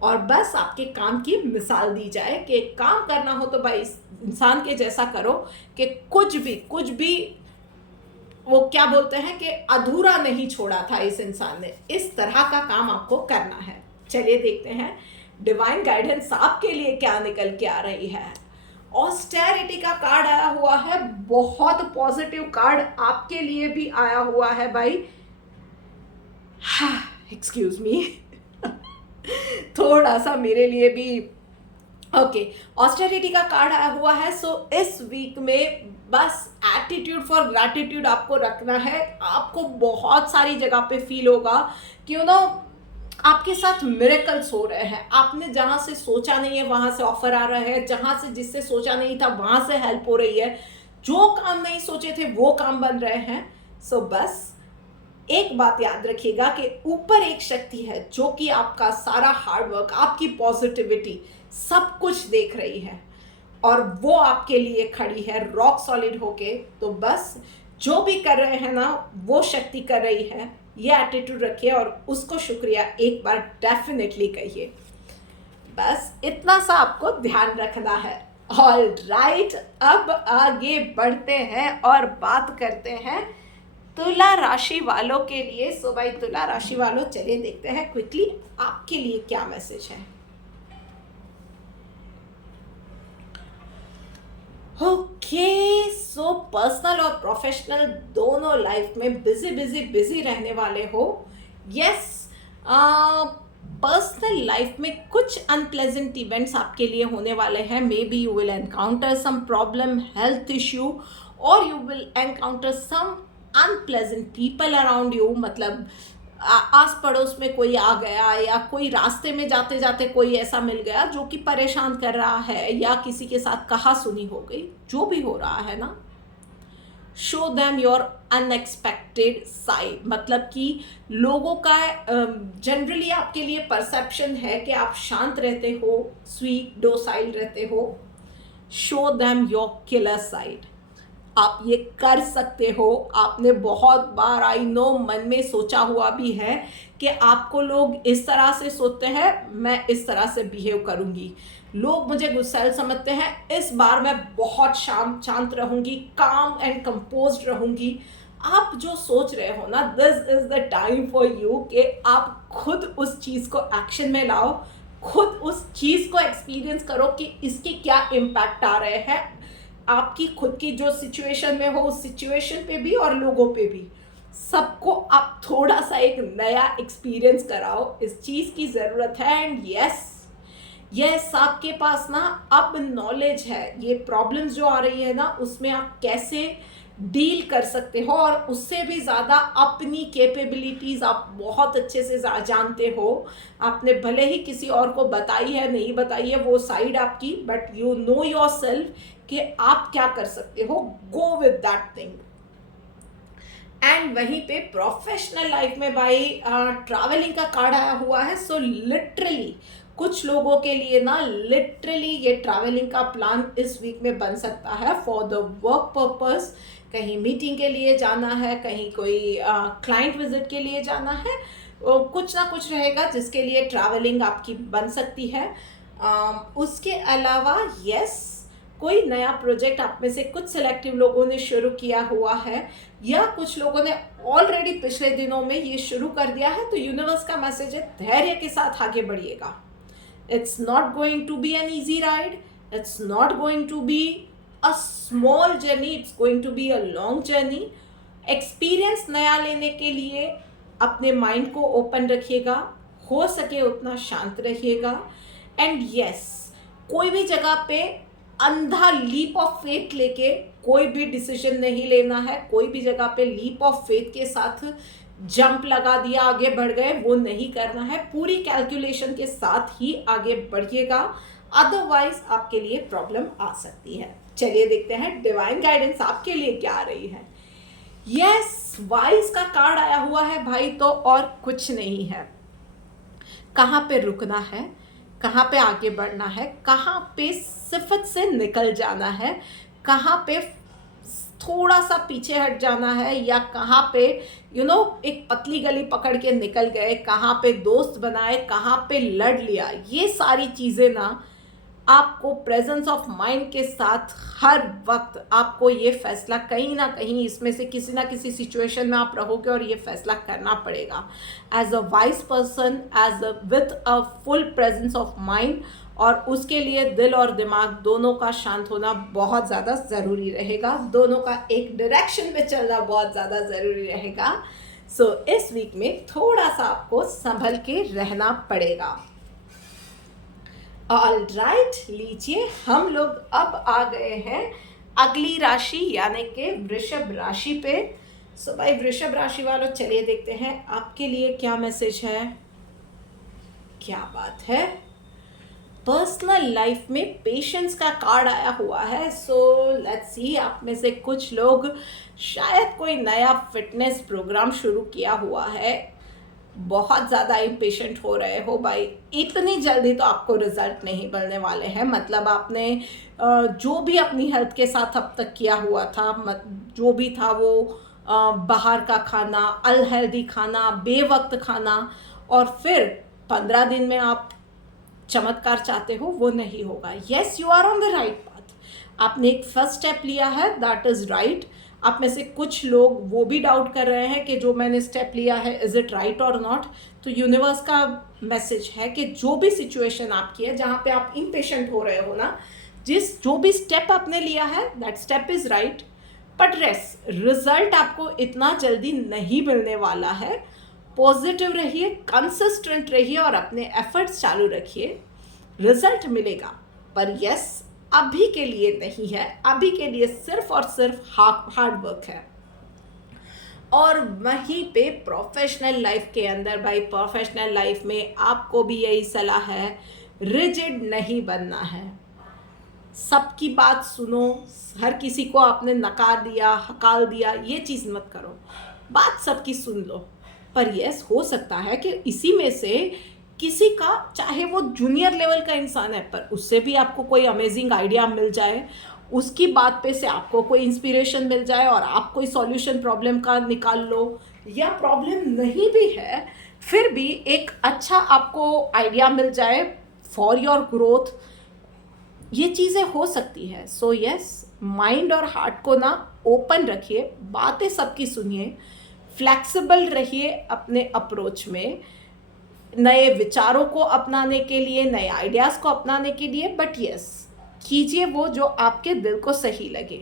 और बस आपके काम की मिसाल दी जाए कि काम करना हो तो भाई इंसान के जैसा करो कि कुछ भी वो क्या बोलते हैं कि अधूरा नहीं छोड़ा था इस इंसान ने। इस तरह का काम आपको करना है। चलिए देखते हैं डिवाइन गाइडेंस आपके लिए क्या निकल के आ रही है। ऑस्टेरिटी का कार्ड आया हुआ है, बहुत पॉजिटिव कार्ड आपके लिए भी आया हुआ है भाई। एक्सक्यूज मी थोड़ा सा मेरे लिए भी ओके। ऑस्टेरिटी का कार्ड आया हुआ है। सो इस वीक में बस एटीट्यूड फॉर ग्रैटिट्यूड आपको रखना है। आपको बहुत सारी जगह पे फील होगा कि आपके साथ मिरेकल्स हो रहे हैं। आपने जहाँ से सोचा नहीं है वहाँ से ऑफर आ रहा है, जहाँ से जिससे सोचा नहीं था वहाँ से हेल्प हो रही है, जो काम नहीं सोचे थे वो काम बन रहे हैं। सो बस एक बात याद रखिएगा कि ऊपर एक शक्ति है जो कि आपका सारा हार्डवर्क, आपकी पॉजिटिविटी सब कुछ देख रही है और वो आपके लिए खड़ी है रॉक सॉलिड होके। तो बस जो भी कर रहे हैं ना वो शक्ति कर रही है, ये एटीट्यूड रखिए और उसको शुक्रिया एक बार डेफिनेटली कहिए। बस इतना सा आपको ध्यान रखना है। ऑल राइट, अब आगे बढ़ते हैं और बात करते हैं तुला राशि वालों के लिए। सो भाई तुला राशि वालों, चलिए देखते हैं क्विकली आपके लिए क्या मैसेज है। ओके, सो पर्सनल और प्रोफेशनल दोनों लाइफ में बिजी बिजी बिजी रहने वाले हो। यस, पर्सनल लाइफ में कुछ अनप्लेजेंट इवेंट्स आपके लिए होने वाले हैं। Maybe you will encounter some problem, health issue, और you will encounter some unpleasant people around you. मतलब आस पड़ोस में कोई आ गया या कोई रास्ते में जाते जाते कोई ऐसा मिल गया जो कि परेशान कर रहा है, या किसी के साथ कहा सुनी हो गई। जो भी हो रहा है ना, show them your unexpected side. मतलब कि लोगों का जनरली आपके लिए परसेप्शन है कि आप शांत रहते हो, स्वीट डोसाइल रहते हो। Show them your killer side. आप ये कर सकते हो। आपने बहुत बार, आई नो, मन में सोचा हुआ भी है कि आपको लोग इस तरह से सोचते हैं, मैं इस तरह से बिहेव करूँगी, लोग मुझे गुस्सैल समझते हैं, इस बार मैं बहुत शांत रहूँगी, काम एंड कंपोज्ड रहूँगी। आप जो सोच रहे हो ना, this is the time for you कि आप खुद उस चीज़ को एक्शन में लाओ, खुद उस चीज़ को एक्सपीरियंस करो कि इसके क्या इम्पैक्ट आ रहे हैं आपकी खुद की जो सिचुएशन में हो, उस सिचुएशन पे भी और लोगों पे भी। सबको आप थोड़ा सा एक नया एक्सपीरियंस कराओ, इस चीज़ की ज़रूरत है। एंड यस, आपके पास ना अब नॉलेज है। ये प्रॉब्लम्स जो आ रही है ना, उसमें आप कैसे डील कर सकते हो, और उससे भी ज़्यादा अपनी कैपेबिलिटीज़ आप बहुत अच्छे से जानते हो। आपने भले ही किसी और को बताई है नहीं बताई है वो साइड आपकी, but you know your self कि आप क्या कर सकते हो। Go with that thing. And वहीं पे प्रोफेशनल लाइफ में भाई ट्रैवलिंग का कार्ड आया हुआ है। सो लिटरली कुछ लोगों के लिए ना, लिटरली ये ट्रैवलिंग का प्लान इस वीक में बन सकता है फॉर द वर्क पर्पस। कहीं मीटिंग के लिए जाना है, कहीं कोई क्लाइंट विजिट के लिए जाना है, कुछ ना कुछ रहेगा जिसके लिए ट्रैवलिंग आपकी बन सकती है। उसके अलावा यस, कोई नया प्रोजेक्ट आप में से कुछ सिलेक्टिव लोगों ने शुरू किया हुआ है, या कुछ लोगों ने ऑलरेडी पिछले दिनों में ये शुरू कर दिया है। तो यूनिवर्स का मैसेज है, धैर्य के साथ आगे बढ़िएगा। It's not going to be an easy ride, it's not going to be a small journey, it's going to be a long journey. Experience नया लेने के लिए अपने माइंड को ओपन रखिएगा, हो सके उतना शांत रहिएगा। एंड यस, कोई भी जगह पे अंधा लीप ऑफ फेथ लेके कोई भी डिसीजन नहीं लेना है। कोई भी जगह पे लीप ऑफ फेथ के साथ जंप लगा दिया, आगे बढ़ गए, वो नहीं करना है। पूरी कैलकुलेशन के साथ ही आगे बढ़िएगा, अदरवाइज आपके लिए प्रॉब्लम आ सकती है। चलिए देखते हैं डिवाइन गाइडेंस आपके लिए क्या आ रही है। यस, वाइज का कार्ड आया हुआ है भाई, तो और कुछ नहीं है। कहाँ पे रुकना है, कहाँ पे आगे बढ़ना है, कहाँ पे सिफत से निकल जाना है, कहाँ पे थोड़ा सा पीछे हट जाना है, या कहाँ पे एक पतली गली पकड़ के निकल गए, कहाँ पे दोस्त बनाए, कहाँ पे लड़ लिया। ये सारी चीज़ें ना आपको प्रेजेंस ऑफ माइंड के साथ हर वक्त आपको ये फैसला कहीं ना कहीं इसमें से किसी ना किसी सिचुएशन में आप रहोगे और ये फैसला करना पड़ेगा as a wise person, as a with a full presence of mind. और उसके लिए दिल और दिमाग दोनों का शांत होना बहुत ज़्यादा ज़रूरी रहेगा, दोनों का एक डायरेक्शन में चलना बहुत ज़्यादा ज़रूरी रहेगा। सो इस वीक में थोड़ा सा आपको संभल के रहना पड़ेगा। ऑल राइट, लीजिए हम लोग अब आ गए हैं अगली राशि यानी कि वृषभ राशि पे। सो भाई वृषभ राशि वालों, चलिए देखते हैं आपके लिए क्या मैसेज है। क्या बात है, पर्सनल लाइफ में पेशेंस का कार्ड आया हुआ है। सो लेट्स सी, आप में से कुछ लोग शायद कोई नया फिटनेस प्रोग्राम शुरू किया हुआ है, बहुत ज़्यादा इम्पेशेंट हो रहे हो भाई, इतनी जल्दी तो आपको रिजल्ट नहीं मिलने वाले हैं। मतलब आपने जो भी अपनी हेल्थ के साथ अब तक किया हुआ था, जो भी था वो बाहर का खाना, अनहेल्दी खाना, बेवक्त खाना, और फिर 15 दिन में आप चमत्कार चाहते हो, वो नहीं होगा। Yes, you are on the right path. आपने एक फर्स्ट स्टेप लिया है, दैट इज़ राइट। आप में से कुछ लोग वो भी डाउट कर रहे हैं कि जो मैंने स्टेप लिया है इज इट राइट और नॉट। तो यूनिवर्स का मैसेज है कि जो भी सिचुएशन आपकी है जहाँ पे आप इम्पेशेंट हो रहे हो ना, जो भी स्टेप आपने लिया है that step is right, but result आपको इतना जल्दी नहीं मिलने वाला है। पॉजिटिव रहिए, कंसिस्टेंट रहिए और अपने एफर्ट्स चालू रखिए, रिजल्ट मिलेगा। पर यस, अभी के लिए नहीं है, अभी के लिए सिर्फ और सिर्फ हार्ड वर्क है। और वहीं पे प्रोफेशनल लाइफ के अंदर भाई, प्रोफेशनल लाइफ में आपको भी यही सलाह है, रिजिड नहीं बनना है। सबकी बात सुनो, हर किसी को आपने नकार दिया, हकाल दिया, ये चीज़ मत करो। बात सबकी सुन लो, पर यस हो सकता है कि इसी में से किसी का, चाहे वो जूनियर लेवल का इंसान है, पर उससे भी आपको कोई अमेजिंग आइडिया मिल जाए, उसकी बात पे से आपको कोई इंस्पिरेशन मिल जाए और आप कोई सॉल्यूशन प्रॉब्लम का निकाल लो, या प्रॉब्लम नहीं भी है फिर भी एक अच्छा आपको आइडिया मिल जाए फॉर योर ग्रोथ। ये चीज़ें हो सकती है। सो यस, माइंड और हार्ट को ना ओपन रखिए, बातें सबकी सुनिए, फ्लेक्सिबल रहिए अपने अप्रोच में, नए विचारों को अपनाने के लिए, नए आइडियाज़ को अपनाने के लिए। बट यस, कीजिए वो जो आपके दिल को सही लगे,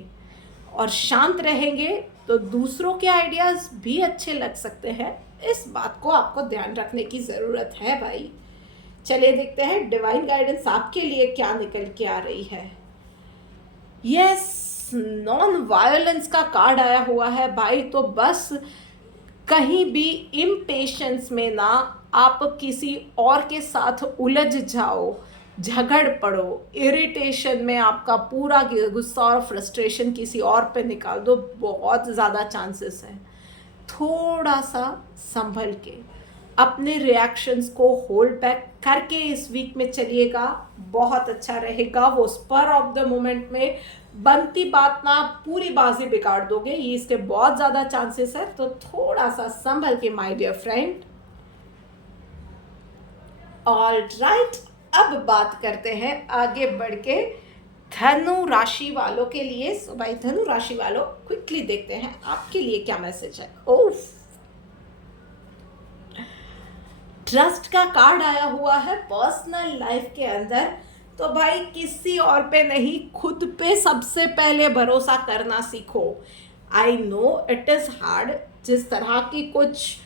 और शांत रहेंगे तो दूसरों के आइडियाज़ भी अच्छे लग सकते हैं। इस बात को आपको ध्यान रखने की ज़रूरत है भाई। चलिए देखते हैं डिवाइन गाइडेंस आपके लिए क्या निकल के आ रही है। यस, नॉन वायलेंस का कार्ड आया हुआ है भाई। तो बस कहीं भी इम्पेशेंस में ना आप किसी और के साथ उलझ जाओ, झगड़ पड़ो, इरिटेशन में आपका पूरा गुस्सा और फ्रस्ट्रेशन किसी और पे निकाल दो, बहुत ज़्यादा चांसेस हैं। थोड़ा सा संभल के अपने रिएक्शंस को होल्ड बैक करके इस वीक में चलिएगा, बहुत अच्छा रहेगा। वो स्पर ऑफ द मोमेंट में बनती बात ना पूरी बाजी बिगाड़ दोगे, ये इसके बहुत ज़्यादा चांसेस है। तो थोड़ा सा संभल के my dear friend. All right, अब बात करते हैं आगे बढ़ के धनु राशि वालों के लिए। सो भाई धनु राशि वालों, क्विकली देखते हैं आपके लिए क्या मैसेज है। ओफ, ट्रस्ट का कार्ड आया हुआ है पर्सनल लाइफ के अंदर। तो भाई किसी और पे नहीं, खुद पे सबसे पहले भरोसा करना सीखो। I know it is hard, जिस तरह की कुछ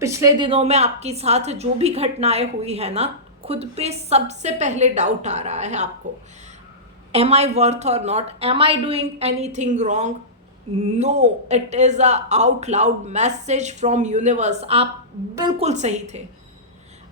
पिछले दिनों में आपके साथ जो भी घटनाएं हुई है ना, खुद पे सबसे पहले डाउट आ रहा है आपको। एम आई वर्थ और not, am I doing anything wrong? No, it is a out loud message from universe. आप बिल्कुल सही थे,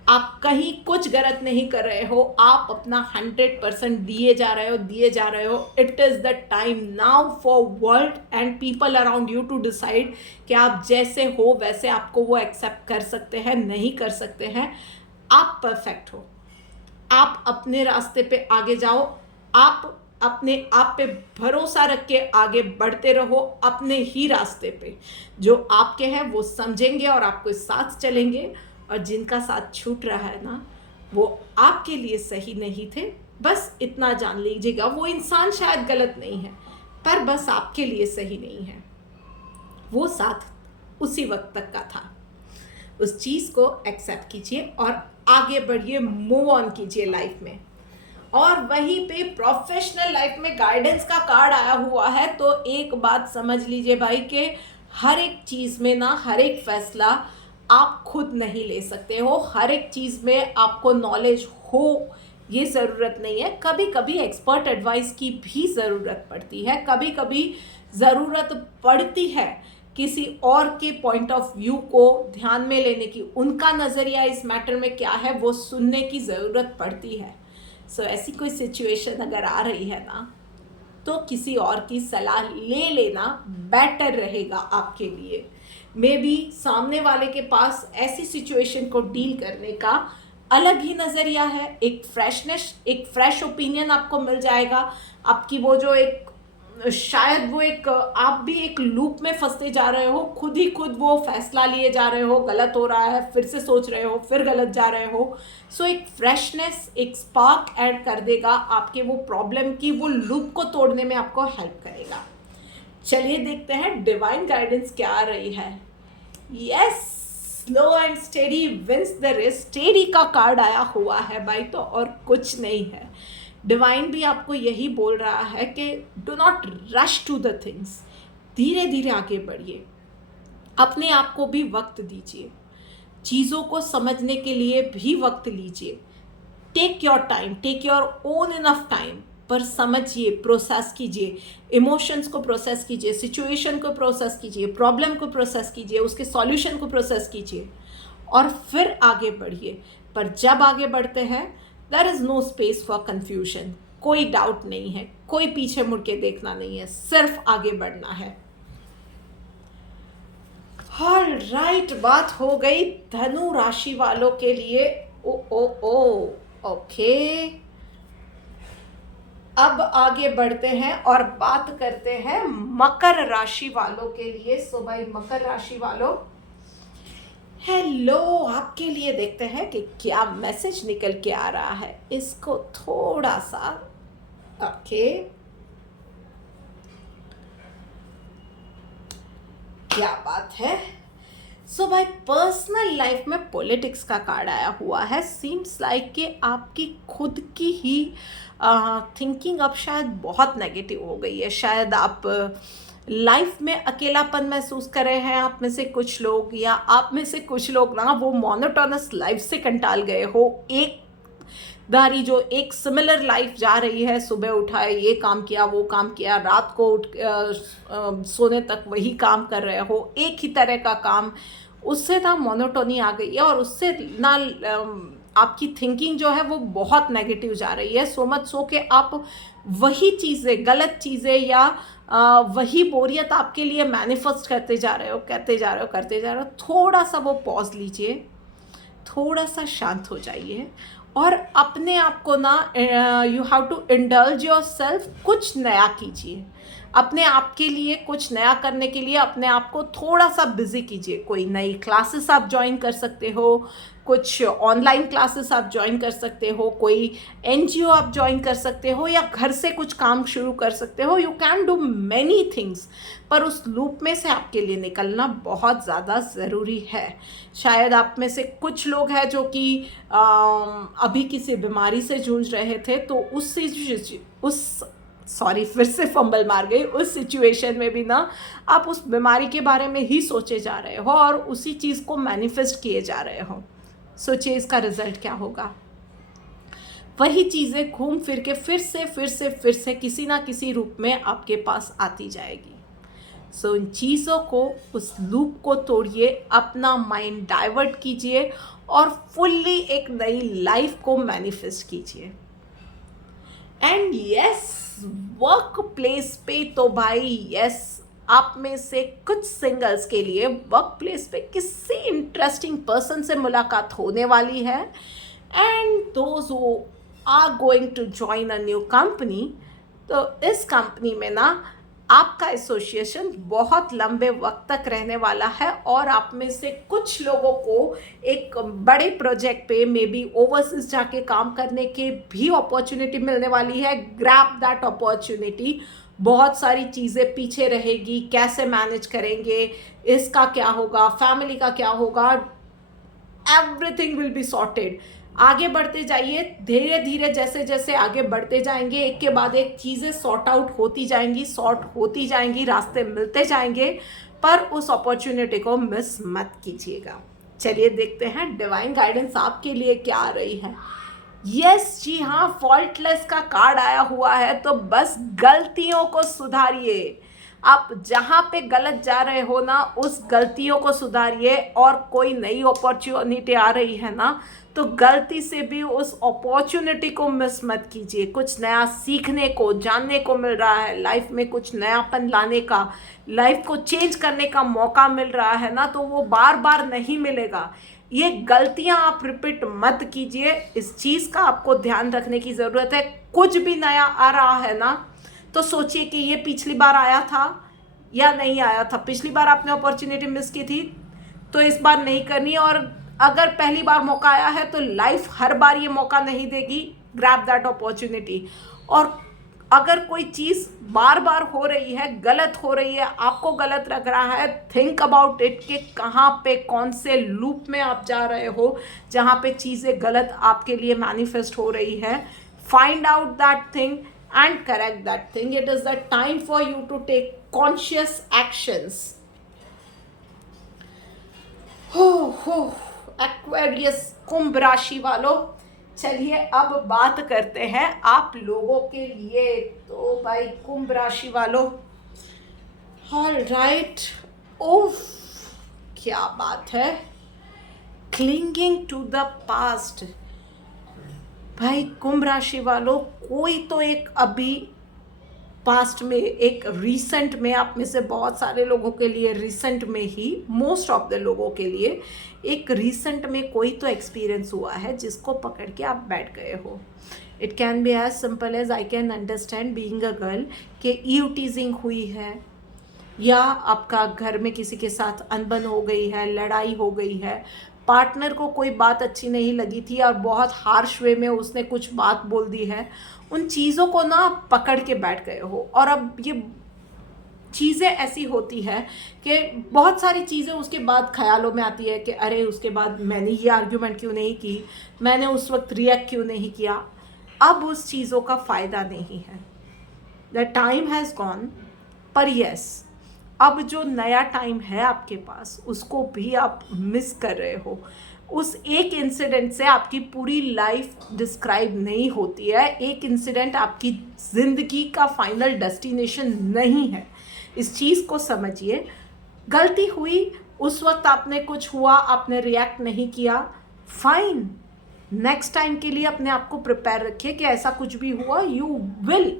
आप कहीं कुछ गलत नहीं कर रहे हो, आप अपना 100% दिए जा रहे हो। It is the time now for world and people around you to decide कि आप जैसे हो वैसे आपको वो एक्सेप्ट कर सकते हैं, नहीं कर सकते हैं। आप परफेक्ट हो, आप अपने रास्ते पे आगे जाओ, आप अपने आप पे भरोसा रख के आगे बढ़ते रहो अपने ही रास्ते पे। जो आपके हैं वो समझेंगे और आपको साथ चलेंगे, और जिनका साथ छूट रहा है ना, वो आपके लिए सही नहीं थे, बस इतना जान लीजिएगा, वो इंसान शायद गलत नहीं है पर बस आपके लिए सही नहीं है। वो साथ उसी वक्त तक का था। उस चीज़ को एक्सेप्ट कीजिए और आगे बढ़िए, मूव ऑन कीजिए लाइफ में। और वहीं पे प्रोफेशनल लाइफ में गाइडेंस का कार्ड आया हुआ है, तो एक बात समझ लीजिए भाई कि हर एक चीज़ में ना, हर एक फैसला आप खुद नहीं ले सकते हो। हर एक चीज़ में आपको नॉलेज हो ये ज़रूरत नहीं है। कभी कभी एक्सपर्ट एडवाइस की भी ज़रूरत पड़ती है, कभी कभी ज़रूरत पड़ती है किसी और के पॉइंट ऑफ व्यू को ध्यान में लेने की, उनका नज़रिया इस मैटर में क्या है वो सुनने की ज़रूरत पड़ती है। सो ऐसी कोई सिचुएशन अगर आ रही है ना, तो किसी और की सलाह ले लेना बेटर रहेगा आपके लिए। मे बी सामने वाले के पास ऐसी सिचुएशन को डील करने का अलग ही नज़रिया है, एक फ्रेशनेस, एक फ्रेश ओपिनियन आपको मिल जाएगा। आपकी वो जो एक शायद वो एक आप भी एक लूप में फंसते जा रहे हो, खुद ही खुद वो फैसला लिए जा रहे हो, गलत हो रहा है, फिर से सोच रहे हो, फिर गलत जा रहे हो। सो एक फ्रेशनेस, एक स्पार्क ऐड कर देगा आपके वो प्रॉब्लम की, वो लूप को तोड़ने में आपको हेल्प करेगा। चलिए देखते हैं डिवाइन गाइडेंस क्या आ रही है। Yes, slow and steady wins the race. Steady का कार्ड आया हुआ है भाई, तो और कुछ नहीं है। डिवाइन भी आपको यही बोल रहा है कि do not rush to the things, धीरे धीरे आगे बढ़िए, अपने आप को भी वक्त दीजिए, चीज़ों को समझने के लिए भी वक्त लीजिए। Take your time, take your own enough time, पर समझिए, प्रोसेस कीजिए, इमोशंस को प्रोसेस कीजिए, सिचुएशन को प्रोसेस कीजिए, प्रॉब्लम को प्रोसेस कीजिए, उसके सॉल्यूशन को प्रोसेस कीजिए और फिर आगे बढ़िए। पर जब आगे बढ़ते हैं, there is no space for confusion. कोई डाउट नहीं है, कोई पीछे मुड़ के देखना नहीं है, सिर्फ आगे बढ़ना है। ऑल राइट, बात हो गई धनु राशि वालों के लिए। ओ ओ ओ ओके, अब आगे बढ़ते हैं और बात करते हैं मकर राशि वालों के लिए। सो भाई मकर राशि वालों, हेलो, आपके लिए देखते हैं कि क्या मैसेज निकल के आ रहा है। इसको थोड़ा सा ओके, क्या बात है। सो भाई पर्सनल लाइफ में पॉलिटिक्स का कार्ड आया हुआ है। सीम्स लाइक कि आपकी खुद की ही थिंकिंग अब शायद बहुत नेगेटिव हो गई है। शायद आप लाइफ में अकेलापन महसूस कर रहे हैं, आप में से कुछ लोग, या आप में से कुछ लोग ना वो मोनोटोनस लाइफ से कंटाल गए हो। एक दारी जो एक सिमिलर लाइफ जा रही है, सुबह उठाए ये काम किया, वो काम किया, रात को उठ सोने तक वही काम कर रहे हो, एक ही तरह का काम, उससे ना मोनोटोनी आ गई है और उससे ना आपकी थिंकिंग जो है वो बहुत नेगेटिव जा रही है। सो मच सो कि आप वही चीज़ें, गलत चीज़ें या वही बोरियत आपके लिए मैनिफेस्ट करते जा रहे हो, करते जा रहे हो। थोड़ा सा वो पॉज लीजिए, थोड़ा सा शांत हो जाइए और अपने आप को ना you have to indulge yourself, कुछ नया कीजिए। अपने आप के लिए कुछ नया करने के लिए अपने आप को थोड़ा सा बिजी कीजिए। कोई नई क्लासेस आप ज्वाइन कर सकते हो, कुछ ऑनलाइन क्लासेस आप ज्वाइन कर सकते हो, कोई एनजीओ आप ज्वाइन कर सकते हो, या घर से कुछ काम शुरू कर सकते हो। You can do many things, पर उस लूप में से आपके लिए निकलना बहुत ज़्यादा ज़रूरी है। शायद आप में से कुछ लोग हैं जो कि अभी किसी बीमारी से जूझ रहे थे, तो सॉरी फिर से फंबल मार गई, उस सिचुएशन में भी ना आप उस बीमारी के बारे में ही सोचे जा रहे हो और उसी चीज़ को मैनिफेस्ट किए जा रहे हो। सोचिए इसका रिजल्ट क्या होगा। वही चीज़ें घूम फिर के फिर से किसी ना किसी रूप में आपके पास आती जाएगी। सो उन चीज़ों को, उस लूप को तोड़िए, अपना माइंड डाइवर्ट कीजिए और फुल्ली एक नई लाइफ को मैनिफेस्ट कीजिए। एंड यस, वर्क प्लेस पे तो भाई यस, आप में से कुछ सिंगल्स के लिए वर्क प्लेस पे किसी इंटरेस्टिंग पर्सन से मुलाकात होने वाली है। And those who are going to join a new company, तो इस कंपनी में ना आपका एसोसिएशन बहुत लंबे वक्त तक रहने वाला है और आप में से कुछ लोगों को एक बड़े प्रोजेक्ट पे मे बी ओवरसीज जाके काम करने के भी अपॉर्चुनिटी मिलने वाली है। Grab that opportunity. बहुत सारी चीज़ें पीछे रहेगी, कैसे मैनेज करेंगे, इसका क्या होगा, फैमिली का क्या होगा, एवरीथिंग विल बी सॉर्टेड। आगे बढ़ते जाइए, धीरे धीरे जैसे जैसे आगे बढ़ते जाएंगे एक के बाद एक चीज़ें सॉर्ट आउट होती जाएंगी, सॉर्ट होती जाएंगी, रास्ते मिलते जाएंगे, पर उस अपॉर्चुनिटी को मिस मत कीजिएगा। चलिए देखते हैं डिवाइन गाइडेंस आपके लिए क्या आ रही है। यस जी हाँ, फॉल्टलेस का कार्ड आया हुआ है, तो बस गलतियों को सुधारिए। आप जहाँ पे गलत जा रहे हो ना, उस गलतियों को सुधारिए। और कोई नई अपॉर्चुनिटी आ रही है ना, तो गलती से भी उस अपॉर्चुनिटी को मिस मत कीजिए। कुछ नया सीखने को, जानने को मिल रहा है, लाइफ में कुछ नयापन लाने का, लाइफ को चेंज करने का मौका मिल रहा है ना, तो वो बार बार नहीं मिलेगा। ये गलतियां आप रिपीट मत कीजिए। इस चीज़ का आपको ध्यान रखने की ज़रूरत है। कुछ भी नया आ रहा है ना, तो सोचिए कि ये पिछली बार आया था या नहीं आया था। पिछली बार आपने अपॉर्चुनिटी मिस की थी, तो इस बार नहीं करनी। और अगर पहली बार मौका आया है, तो लाइफ हर बार ये मौका नहीं देगी। Grab that opportunity. और अगर कोई चीज़ बार बार हो रही है, गलत हो रही है, आपको गलत लग रहा है, थिंक अबाउट इट कि कहाँ पे, कौन से लूप में आप जा रहे हो जहाँ पे चीज़ें गलत आपके लिए मैनिफेस्ट हो रही है। Find out that thing and correct that thing. It is the time for you to take conscious actions. हो एक्वेरियस कुंभ राशि वालों, चलिए अब बात करते हैं आप लोगों के लिए। तो भाई कुंभ राशि वालों, ऑल राइट, ओफ क्या बात है। Clinging to the past. भाई कुंभ राशि वालों, कोई तो एक अभी पास्ट में, एक रिसेंट में, आप में से बहुत सारे लोगों के लिए रिसेंट में ही, मोस्ट ऑफ द लोगों के लिए एक रिसेंट में कोई तो एक्सपीरियंस हुआ है जिसको पकड़ के आप बैठ गए हो। It can be as simple as I can understand being a girl कि ईव टीजिंग हुई है, या आपका घर में किसी के साथ अनबन हो गई है, लड़ाई हो गई है, पार्टनर को कोई बात अच्छी नहीं लगी थी और बहुत हार्श वे में उसने कुछ बात बोल दी है। उन चीज़ों को ना पकड़ के बैठ गए हो। और अब ये चीज़ें ऐसी होती है कि बहुत सारी चीज़ें उसके बाद ख्यालों में आती है कि अरे उसके बाद मैंने ये आर्ग्यूमेंट क्यों नहीं की, मैंने उस वक्त रिएक्ट क्यों नहीं किया। अब उस चीज़ों का फ़ायदा नहीं है। The time has gone. पर यस, अब जो नया टाइम है आपके पास, उसको भी आप मिस कर रहे हो। उस एक इंसिडेंट से आपकी पूरी लाइफ डिस्क्राइब नहीं होती है। एक इंसिडेंट आपकी ज़िंदगी का फाइनल डेस्टिनेशन नहीं है। इस चीज़ को समझिए। गलती हुई, उस वक्त आपने कुछ हुआ, आपने रिएक्ट नहीं किया, फाइन। नेक्स्ट टाइम के लिए अपने आप को प्रिपेयर रखिए कि ऐसा कुछ भी हुआ, यू विल।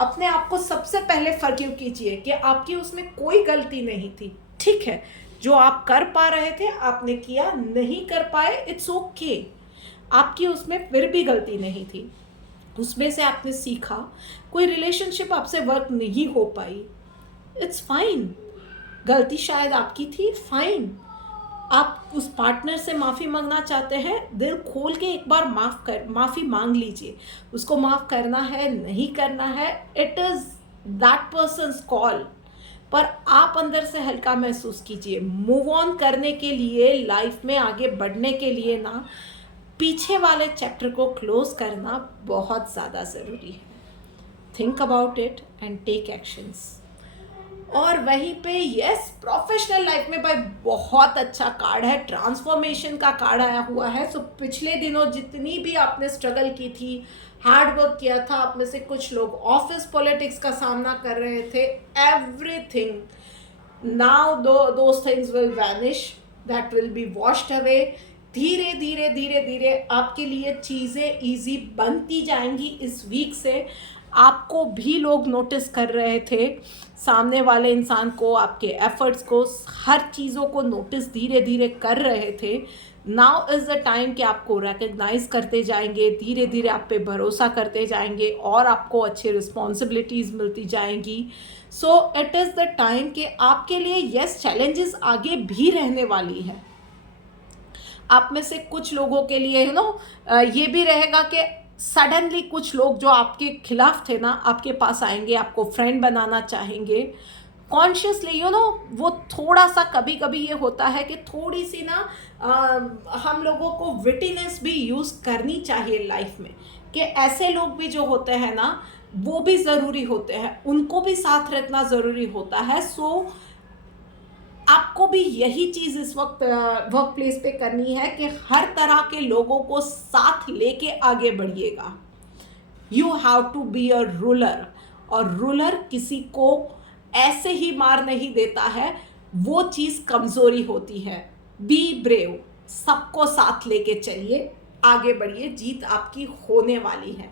अपने आप को सबसे पहले फॉरगिव कीजिए कि आपकी उसमें कोई गलती नहीं थी। ठीक है, जो आप कर पा रहे थे आपने किया, नहीं कर पाए, इट्स ओके। आपकी उसमें फिर भी गलती नहीं थी, उसमें से आपने सीखा। कोई रिलेशनशिप आपसे वर्क नहीं हो पाई, इट्स फाइन। गलती शायद आपकी थी, फाइन। आप उस पार्टनर से माफ़ी मांगना चाहते हैं, दिल खोल के एक बार माफ़ी मांग लीजिए। उसको माफ़ करना है, नहीं करना है, it is that persons call. पर आप अंदर से हल्का महसूस कीजिए। मूव ऑन करने के लिए, लाइफ में आगे बढ़ने के लिए ना, पीछे वाले चैप्टर को क्लोज करना बहुत ज़्यादा ज़रूरी है। Think about it and take actions. और वहीं पे यस, प्रोफेशनल लाइफ में भाई बहुत अच्छा कार्ड है, ट्रांसफॉर्मेशन का कार्ड आया हुआ है। सो पिछले दिनों जितनी भी आपने स्ट्रगल की थी, हार्ड वर्क किया था, आप में से कुछ लोग ऑफिस पॉलिटिक्स का सामना कर रहे थे, everything now those things will vanish, that will B washed away. धीरे धीरे धीरे धीरे आपके लिए चीज़ें ईजी बनती जाएंगी। इस वीक से आपको भी लोग नोटिस कर रहे थे, सामने वाले इंसान को, आपके एफर्ट्स को, हर चीज़ों को नोटिस धीरे धीरे कर रहे थे। नाउ इज़ द टाइम कि आपको रिकग्नाइज करते जाएंगे, धीरे धीरे आप पे भरोसा करते जाएंगे और आपको अच्छी रिस्पॉन्सिबिलिटीज़ मिलती जाएंगी। So it is the time कि आपके लिए यस चैलेंजेस आगे भी रहने वाली है। आप में से कुछ लोगों के लिए ये भी रहेगा कि सडनली कुछ लोग जो आपके खिलाफ थे ना आपके पास आएंगे, आपको फ्रेंड बनाना चाहेंगे कॉन्शियसली। वो थोड़ा सा कभी कभी ये होता है कि थोड़ी सी ना हम लोगों को विटिनेस भी यूज़ करनी चाहिए लाइफ में, कि ऐसे लोग भी जो होते हैं ना वो भी ज़रूरी होते हैं, उनको भी साथ रखना ज़रूरी होता है। सो आपको भी यही चीज़ इस वक्त वर्क प्लेस पे करनी है कि हर तरह के लोगों को साथ लेके आगे बढ़िएगा। You have to be a ruler, और रूलर किसी को ऐसे ही मार नहीं देता है, वो चीज़ कमज़ोरी होती है। बी ब्रेव, सबको साथ लेके चलिए, आगे बढ़िए, जीत आपकी होने वाली है।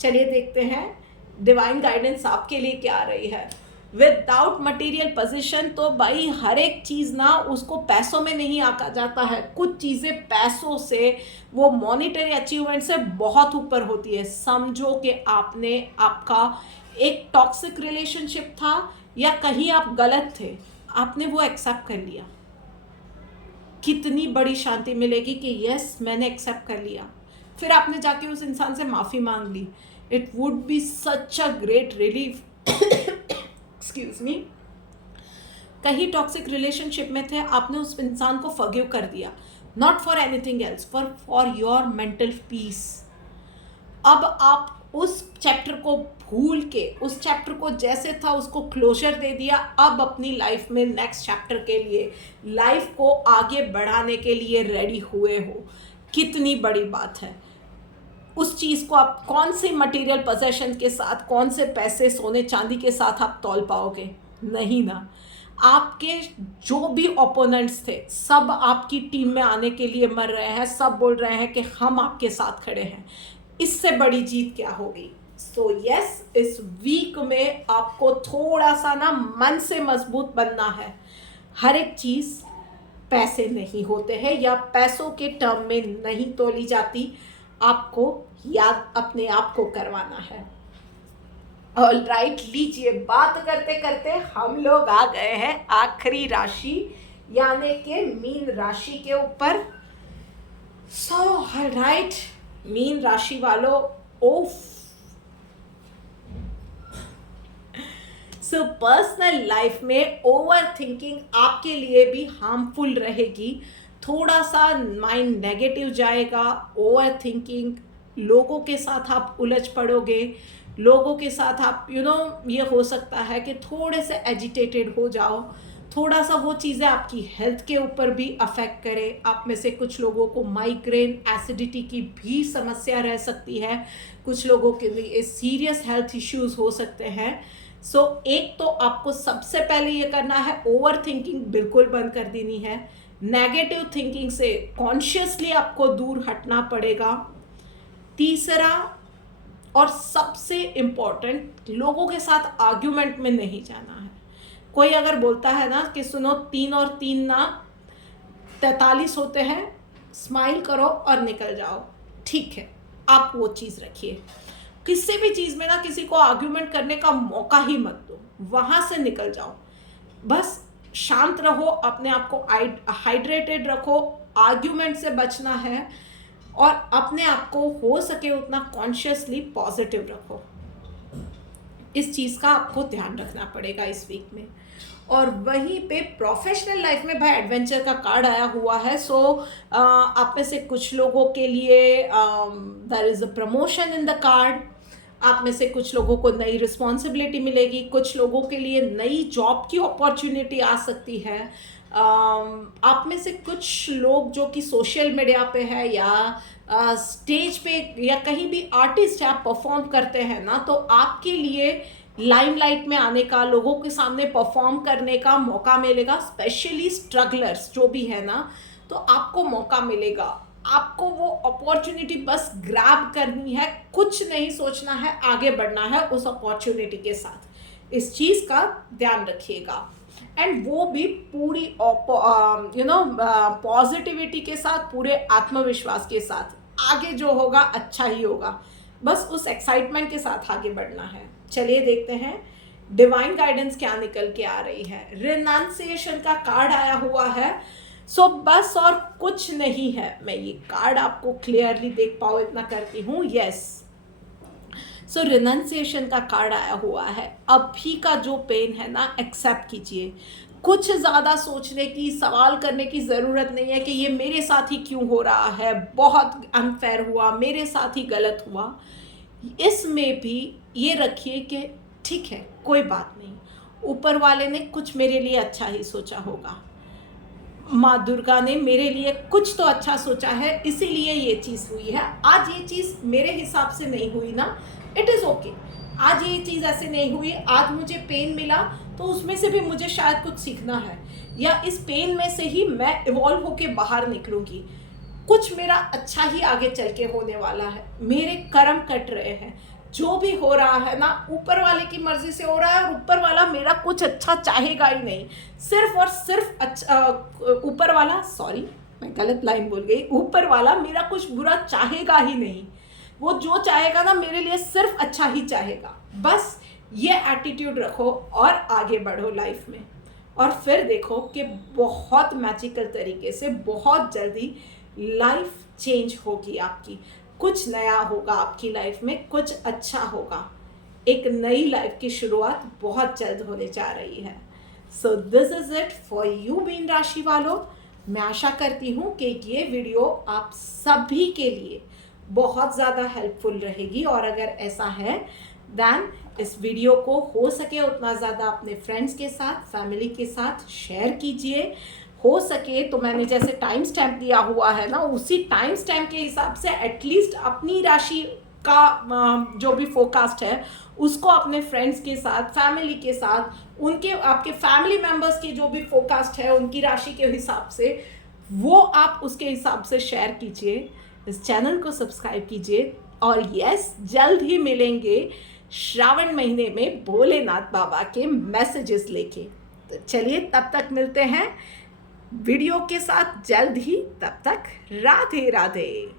चलिए देखते हैं डिवाइन गाइडेंस आपके लिए क्या आ रही है। विदाउट मटेरियल पोजीशन तो भाई हर एक चीज़ ना उसको पैसों में नहीं आका जाता है, कुछ चीज़ें पैसों से, वो मॉनिटरी अचीवमेंट से बहुत ऊपर होती है। समझो कि आपका एक टॉक्सिक रिलेशनशिप था या कहीं आप गलत थे, आपने वो एक्सेप्ट कर लिया, कितनी बड़ी शांति मिलेगी कि यस मैंने एक्सेप्ट कर लिया। फिर आपने जाके उस इंसान से माफ़ी मांग ली, it would be such a great relief. Excuse me. कहीं टॉक्सिक रिलेशनशिप में थे, आपने उस इंसान को फॉरगिव कर दिया, not for anything else, for your mental peace. अब आप उस चैप्टर को भूल के, उस चैप्टर को जैसे था उसको क्लोजर दे दिया, अब अपनी लाइफ में नेक्स्ट चैप्टर के लिए, लाइफ को आगे बढ़ाने के लिए रेडी हुए हो। कितनी बड़ी बात है। उस चीज़ को आप कौन से मटेरियल पोजेशन के साथ, कौन से पैसे सोने चांदी के साथ आप तौल पाओगे? नहीं ना। आपके जो भी ओपोनेंट्स थे सब आपकी टीम में आने के लिए मर रहे हैं, सब बोल रहे हैं कि हम आपके साथ खड़े हैं। इससे बड़ी जीत क्या होगी? सो यस, इस वीक में आपको थोड़ा सा ना मन से मजबूत बनना है। हर एक चीज़ पैसे नहीं होते हैं या पैसों के टर्म में नहीं तोली जाती, आपको याद अपने आप को करवाना है। ऑल राइट, लीजिए, बात करते करते हम लोग आ गए हैं आखिरी राशि यानी कि मीन राशि के ऊपर। सो ऑल राइट, मीन राशि वालों, ओफ, सो पर्सनल लाइफ में ओवर थिंकिंग आपके लिए भी हार्मफुल रहेगी। थोड़ा सा माइंड नेगेटिव जाएगा, ओवर थिंकिंग, लोगों के साथ आप उलझ पड़ोगे, लोगों के साथ आप ये हो सकता है कि थोड़े से एजिटेटेड हो जाओ, थोड़ा सा वो चीज़ें आपकी हेल्थ के ऊपर भी अफेक्ट करे। आप में से कुछ लोगों को माइग्रेन, एसिडिटी की भी समस्या रह सकती है, कुछ लोगों के लिए सीरियस हेल्थ इश्यूज हो सकते हैं। सो एक तो आपको सबसे पहले ये करना है, ओवर थिंकिंग बिल्कुल बंद कर देनी है, नेगेटिव थिंकिंग से कॉन्शियसली आपको दूर हटना पड़ेगा। तीसरा और सबसे इम्पॉर्टेंट, लोगों के साथ आर्ग्यूमेंट में नहीं जाना है। कोई अगर बोलता है ना कि सुनो 3 और 3 ना 43 होते हैं, स्माइल करो और निकल जाओ, ठीक है, आप वो चीज़ रखिए। किसी भी चीज़ में ना किसी को आर्ग्यूमेंट करने का मौका ही मत दो, वहाँ से निकल जाओ। बस शांत रहो, अपने आप को हाइड्रेटेड रखो, आर्ग्यूमेंट से बचना है और अपने आप को हो सके उतना कॉन्शियसली पॉजिटिव रखो। इस चीज़ का आपको ध्यान रखना पड़ेगा इस वीक में। और वहीं पे प्रोफेशनल लाइफ में भाई एडवेंचर का कार्ड आया हुआ है। सो आप में से कुछ लोगों के लिए there is a promotion in the card. आप में से कुछ लोगों को नई रिस्पॉन्सिबिलिटी मिलेगी, कुछ लोगों के लिए नई जॉब की अपॉर्चुनिटी आ सकती है। आप में से कुछ लोग जो कि सोशल मीडिया पे है या स्टेज पे या कहीं भी आर्टिस्ट है, आप परफॉर्म करते हैं ना, तो आपके लिए लाइमलाइट में आने का, लोगों के सामने परफॉर्म करने का मौका मिलेगा। स्पेशली स्ट्रगलर्स जो भी है ना, तो आपको मौका मिलेगा। आपको वो अपॉर्चुनिटी बस ग्रैब करनी है, कुछ नहीं सोचना है, आगे बढ़ना है उस अपॉर्चुनिटी के साथ। इस चीज़ का ध्यान रखिएगा। एंड वो भी पूरी पॉजिटिविटी के साथ, पूरे आत्मविश्वास के साथ। आगे जो होगा अच्छा ही होगा, बस उस एक्साइटमेंट के साथ आगे बढ़ना है। चलिए देखते हैं डिवाइन गाइडेंस क्या निकल के आ रही है। रिनाउंसिएशन का कार्ड आया हुआ है। सो बस और कुछ नहीं है, मैं ये कार्ड आपको क्लियरली देख पाओ इतना करती हूँ। यस, सो रिनाउंसिएशन का कार्ड आया हुआ है। अभी का जो पेन है ना, एक्सेप्ट कीजिए। कुछ ज़्यादा सोचने की, सवाल करने की ज़रूरत नहीं है कि ये मेरे साथ ही क्यों हो रहा है, बहुत अनफेयर हुआ, मेरे साथ ही गलत हुआ। इसमें भी ये रखिए कि ठीक है, कोई बात नहीं, ऊपर वाले ने कुछ मेरे लिए अच्छा ही सोचा होगा। माँ दुर्गा ने मेरे लिए कुछ तो अच्छा सोचा है, इसीलिए ये चीज़ हुई है। आज ये चीज़ मेरे हिसाब से नहीं हुई ना, इट इज़ ओके। आज ये चीज़ ऐसे नहीं हुई, आज मुझे पेन मिला तो उसमें से भी मुझे शायद कुछ सीखना है, या इस पेन में से ही मैं इवॉल्व होके बाहर निकलूँगी। कुछ मेरा अच्छा ही आगे चल के होने वाला है। मेरे कर्म कट रहे हैं, जो भी हो रहा है ना ऊपर वाले की मर्जी से हो रहा है, और ऊपर वाला मेरा कुछ अच्छा चाहेगा ही नहीं। सिर्फ और सिर्फ अच्छा, ऊपर वाला, सॉरी मैं गलत लाइन बोल गई, ऊपर वाला मेरा कुछ बुरा चाहेगा ही नहीं। वो जो चाहेगा ना मेरे लिए सिर्फ अच्छा ही चाहेगा। बस ये एटीट्यूड रखो और आगे बढ़ो लाइफ में, और फिर देखो कि बहुत मैजिकल तरीके से बहुत जल्दी लाइफ चेंज होगी आपकी। कुछ नया होगा आपकी लाइफ में, कुछ अच्छा होगा। एक नई लाइफ की शुरुआत बहुत जल्द होने जा रही है। So this is it for you mean राशि वालों। मैं आशा करती हूँ कि ये वीडियो आप सभी के लिए बहुत ज़्यादा हेल्पफुल रहेगी, और अगर ऐसा है देन इस वीडियो को हो सके उतना ज़्यादा अपने फ्रेंड्स के साथ, फैमिली के साथ शेयर कीजिए। हो सके तो मैंने जैसे टाइम स्टैम्प दिया हुआ है ना, उसी टाइम स्टैम्प के हिसाब से एटलीस्ट अपनी राशि का जो भी फोरकास्ट है उसको अपने फ्रेंड्स के साथ, फैमिली के साथ, उनके आपके फैमिली मेम्बर्स की जो भी फोरकास्ट है उनकी राशि के हिसाब से, वो आप उसके हिसाब से शेयर कीजिए। इस चैनल को सब्सक्राइब कीजिए, और यस, जल्द ही मिलेंगे श्रावण महीने में भोलेनाथ बाबा के मैसेजेस लेके। तो चलिए तब तक मिलते हैं वीडियो के साथ जल्द ही। तब तक राधे राधे।